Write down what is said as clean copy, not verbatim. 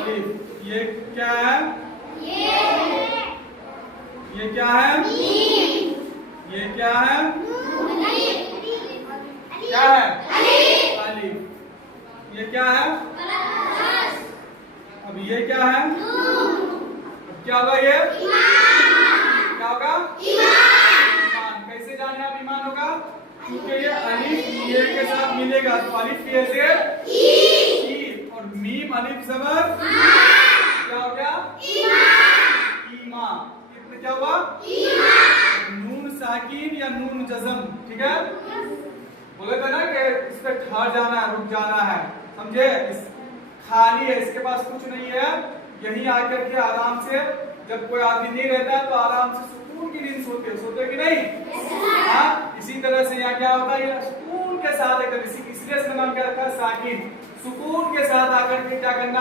अलिफ। ये क्या है? ये क्या है? ये क्या है? क्या है? अलिफ। ये क्या है? अब ये क्या है? अब क्या होगा ये? क्या होगा? ईमान। कैसे जाने आप ईमान होगा? क्योंकि ये अलिफ ये के साथ मिलेगा तो अलिफ ये से ई और मीम अलिफ जबर क्या हो गया? ईमा। इसमें क्या हुआ? नून साकिन या नून जज़म। ठीक है, बोले थे ना कि इस पे ठहर जाना है, रुक जाना है, समझे? इस खाली है, इसके पास कुछ नहीं है, यही आकर के आराम से, जब कोई आदमी नहीं रहता है तो आराम से सुकून की नींद सोते कि नहीं? हाँ, इसी तरह से यहाँ क्या होता है, सुकून के साथ, इसलिए इसका नाम क्या रखा है? साकिन। सुकून के साथ आकर के क्या करना है?